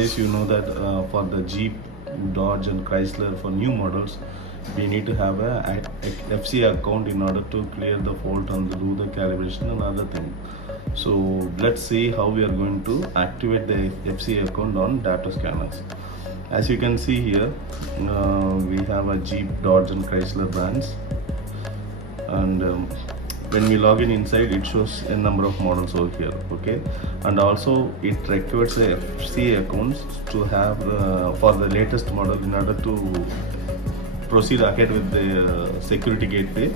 nowadays you know that for the Jeep, Dodge and Chrysler, for new models, we need to have a FCA account in order to clear the fault and do the calibration and other thing. So let's see how we are going to activate the FCA account on DaTo scanners. As you can see here, we have a Jeep, Dodge and Chrysler brands, and when we log in inside, it shows a number of models over here. Okay, and also it requires the FCA accounts to have for the latest model. In order to proceed ahead with the security gateway,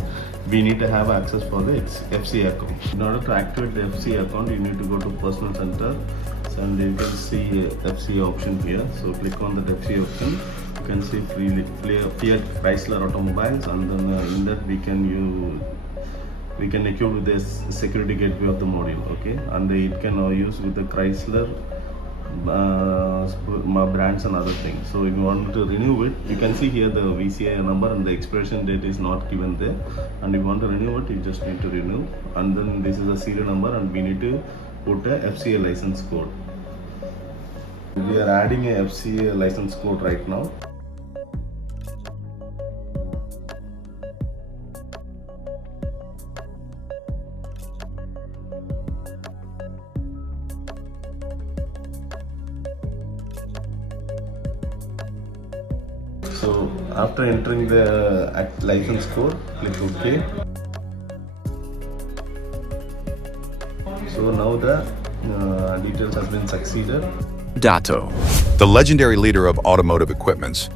we need to have access for the FCA account. In order to activate the FCA account, you need to go to personal center, and you can see FCA option here. So click on the FCA option. You can see Fiat Chrysler Automobiles, and then in that we can equip with the security gateway of the module. Okay, and it can use with the Chrysler brands and other things. So if you want to renew it, you can see here the VCI number and the expiration date is not given there, and if you want to renew it, you just need to renew, and then this is a serial number, and we need to put a FCA license code. We are adding a FCA license code right now. So after entering the license code, click OK. So now the details have been succeeded. DaTo, the legendary leader of automotive equipments,